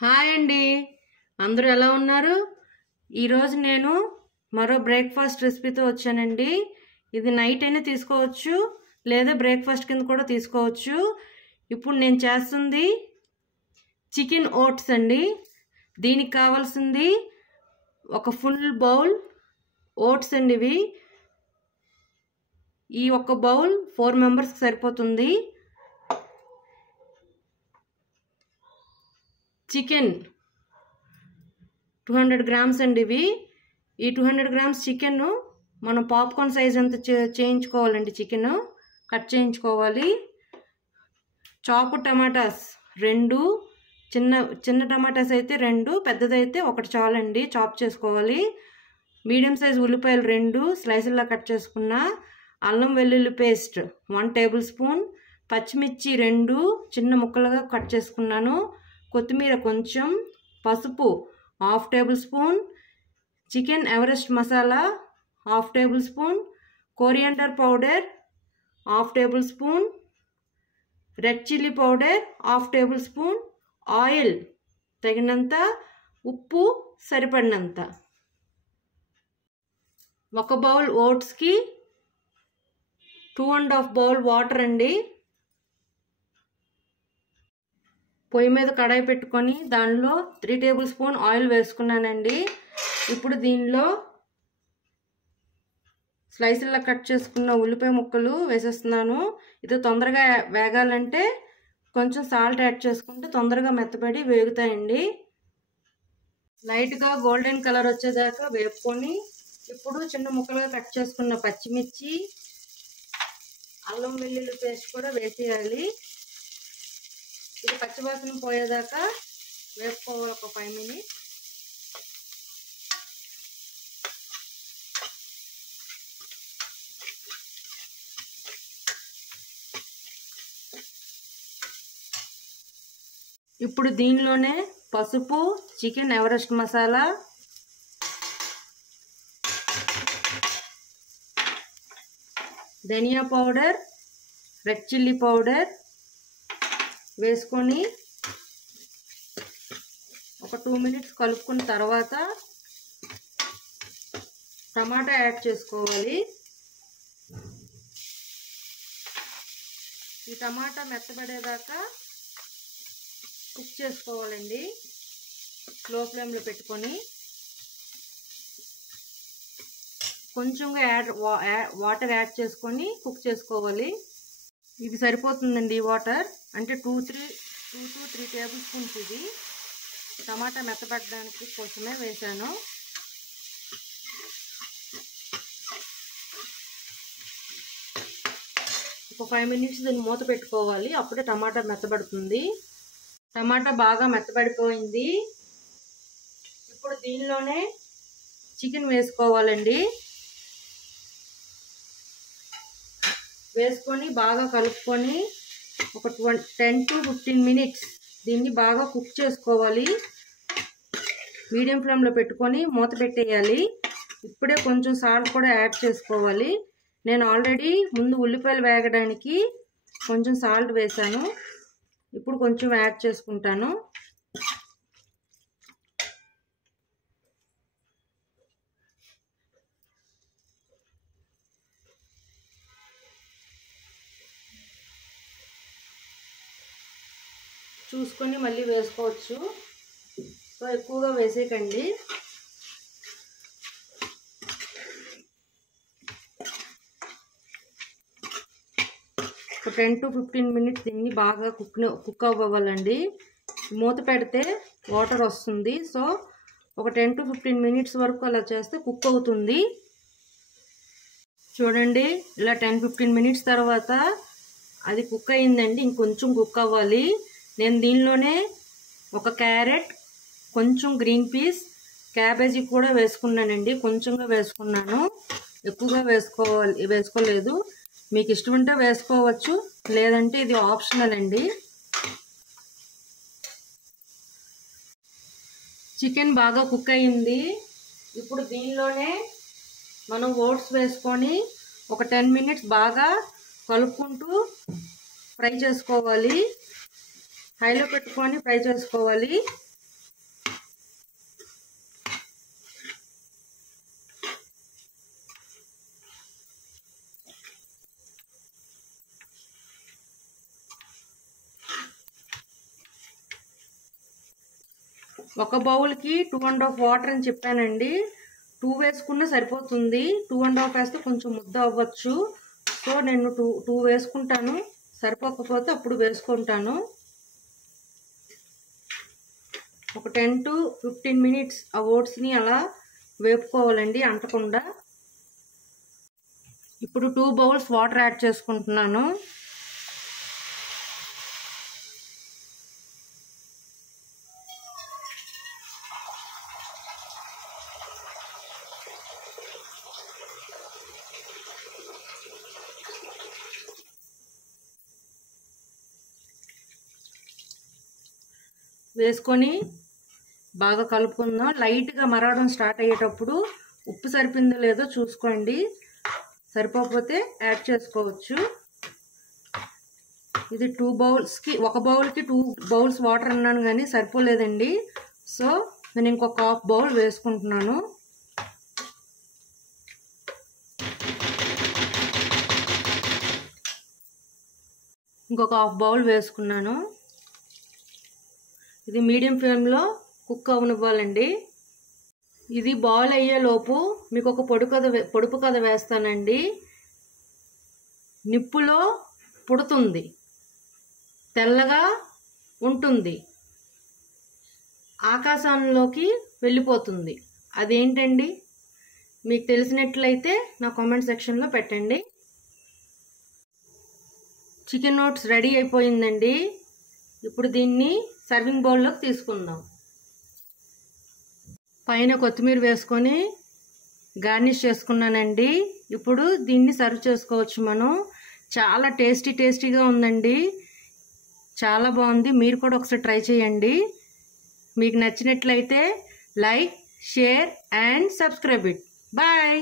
Hi అండి, అందరూ ఎలా ఉన్నారు? ఈరోజు నేను మరో బ్రేక్ఫాస్ట్ రెసిపీతో వచ్చానండి. ఇది నైట్ అయినా తీసుకోవచ్చు, లేదా బ్రేక్ఫాస్ట్ కింద కూడా తీసుకోవచ్చు. ఇప్పుడు నేను చేస్తుంది చికెన్ ఓట్స్ అండి. దీనికి కావాల్సింది ఒక ఫుల్ బౌల్ ఓట్స్ అండి. ఈ ఒక బౌల్ 4 మెంబర్స్కి సరిపోతుంది. చికెన్ 200 గ్రామ్స్ అండి. ఈ 200 గ్రామ్స్ చికెన్ మనం పాప్కార్న్ సైజ్ అంత చేయించుకోవాలండి. చికెన్ కట్ చేయించుకోవాలి. చాపు టమాటాస్ 2, చిన్న టమాటాస్ అయితే 2, పెద్దదైతే 1 చాలండి. చాప్ చేసుకోవాలి. మీడియం సైజ్ ఉల్లిపాయలు 2 స్లైసుల్లా కట్ చేసుకున్న, అల్లం వెల్లుల్లి పేస్ట్ 1 టేబుల్ స్పూన్, పచ్చిమిర్చి 2 చిన్న ముక్కలుగా కట్ చేసుకున్నాను, కొత్తిమీర కొంచెం, పసుపు 1/2 table spoon, chicken Everest masala 1/2 table spoon, coriander powder 1/2 table spoon, red chilli powder 1/2 table spoon, oil తగినంత, ఉప్పు సరిపడినంత. ఒక బౌల్ ఓట్స్కి 2.5 బౌల్ వాటర్ అండి. పొయ్యి మీద కడాయి పెట్టుకొని దానిలో 3 టేబుల్ స్పూన్ ఆయిల్ వేసుకున్నానండి. ఇప్పుడు దీనిలో స్లైసుల్లా కట్ చేసుకున్న ఉల్లిపాయ ముక్కలు వేసేస్తున్నాను. ఇది తొందరగా వేగాలంటే కొంచెం సాల్ట్ యాడ్ చేసుకుంటే తొందరగా మెత్తబడి వేగుతాయండి. లైట్గా గోల్డెన్ కలర్ వచ్చేదాకా వేపుకొని ఇప్పుడు చిన్న ముక్కలుగా కట్ చేసుకున్న పచ్చిమిర్చి, అల్లం వెల్లుల్లి పేస్ట్ కూడా వేసేయాలి. ఇది పచ్చివాసన పోయేదాకా వేపుకోవాలి ఒక 5 మినిట్స్. ఇప్పుడు దీనిలోనే పసుపు, చికెన్ ఎవరెస్ట్ మసాలా, ధనియా పౌడర్, రెడ్ చిల్లీ పౌడర్ వేసుకొని ఒక 2 మినిట్స్ కలుపుకున్న తర్వాత టమాటా యాడ్ చేసుకోవాలి. ఈ టమాటా మెత్తబడేదాకా కుక్ చేసుకోవాలండి స్లో ఫ్లేమ్లో పెట్టుకొని. కొంచెంగా వాటర్ యాడ్ చేసుకొని కుక్ చేసుకోవాలి. ఇది సరిపోతుందండి వాటర్, అంటే 2 to 3 టేబుల్ స్పూన్స్. ఇది టమాటా మెత్తపడడానికి కోసమే వేసాను. ఒక 5 మినిట్స్ దీన్ని మూత పెట్టుకోవాలి, అప్పుడే టమాటా మెత్తబడుతుంది. టమాటా బాగా మెత్తబడిపోయింది. ఇప్పుడు దీనిలోనే చికెన్ వేసుకోవాలండి. వేసుకొని బాగా కలుపుకొని ఒక 10 to 15 మినిట్స్ దీన్ని బాగా కుక్ చేసుకోవాలి. మీడియం ఫ్లేమ్లో పెట్టుకొని మూత పెట్టేయాలి. ఇప్పుడే కొంచెం సాల్ట్ కూడా యాడ్ చేసుకోవాలి. నేను ఆల్రెడీ ముందు ఉల్లిపాయలు వేగడానికి కొంచెం సాల్ట్ వేసాను, ఇప్పుడు కొంచెం యాడ్ చేసుకుంటాను. చూసుకొని మళ్ళీ వేసుకోవచ్చు, సో ఎక్కువగా వేసేయకండి. ఒక 10 to 15 మినిట్స్ దీన్ని బాగా కుక్ అవ్వాలండి. మూత పెడితే వాటర్ వస్తుంది, సో ఒక 10 to 15 మినిట్స్ వరకు అలా చేస్తే కుక్ అవుతుంది. చూడండి, ఇలా 10-15 మినిట్స్ తర్వాత అది కుక్ అయిందండి. ఇంకొంచెం కుక్ అవ్వాలి. నేను దీనిలోనే ఒక క్యారెట్, కొంచెం గ్రీన్ పీస్, క్యాబేజీ కూడా వేసుకున్నానండి. కొంచెంగా వేసుకున్నాను, ఎక్కువగా వేసుకోలేదు. మీకు ఇష్టం ఉంటే వేసుకోవచ్చు, లేదంటే ఇది ఆప్షనల్ అండి. చికెన్ బాగా కుక్ అయింది. ఇప్పుడు దీనిలోనే మనం ఓట్స్ వేసుకొని ఒక 10 మినిట్స్ బాగా కలుపుకుంటూ ఫ్రై చేసుకోవాలి. హైలో పెట్టుకొని ఫ్రై చేసుకోవాలి. ఒక బౌల్కి 2½ వాటర్ అని చెప్పానండి. 2 వేసుకున్నా సరిపోతుంది. 2½ వేస్తే కొంచెం ముద్ద అవ్వచ్చు. సో నేను 2 వేసుకుంటాను. సరిపోకపోతే అప్పుడు వేసుకుంటాను. ఒక 10 to 15 minutes ఆ ఓట్స్ని అలా వేపుకోవాలండి అంటకుండా. ఇప్పుడు 2 బౌల్స్ వాటర్ యాడ్ చేసుకుంటున్నాను. వేసుకొని బాగా కలుపుకుందాం. లైట్గా మరగడం స్టార్ట్ అయ్యేటప్పుడు ఉప్పు సరిపోయిందో లేదో చూసుకోండి. సరిపోకపోతే యాడ్ చేసుకోవచ్చు. ఇది 2 బౌల్స్కి, ఒక బౌల్కి 2 బౌల్స్ వాటర్ అన్నాను కానీ సరిపోలేదండి. సో నేను ఇంకొక ½ బౌల్ వేసుకుంటున్నాను. ఇంకొక ½ బౌల్ వేసుకున్నాను. ఇది మీడియం ఫ్లేమ్లో కుక్ అవనివ్వాలండి. ఇది బాయిల్ అయ్యేలోపు మీకు ఒక పొడుపు కథ వేస్తానండి. నిప్పులో పుడుతుంది, తెల్లగా ఉంటుంది, ఆకాశంలోకి వెళ్ళిపోతుంది. అదేంటండి? మీకు తెలిసినట్లయితే నా కామెంట్ సెక్షన్లో పెట్టండి. చికెన్ నోట్స్ రెడీ అయిపోయిందండి. ఇప్పుడు దీన్ని సర్వింగ్ బౌల్లోకి తీసుకుందాం. పైన కొత్తిమీర వేసుకొని గార్నిష్ చేసుకున్నానండి. ఇప్పుడు దీన్ని సర్వ్ చేసుకోవచ్చు మనం. చాలా టేస్టీగా ఉందండి. చాలా బాగుంది. మీరు కూడా ఒకసారి ట్రై చేయండి. మీకు నచ్చినట్లయితే like, share and subscribe it. Bye.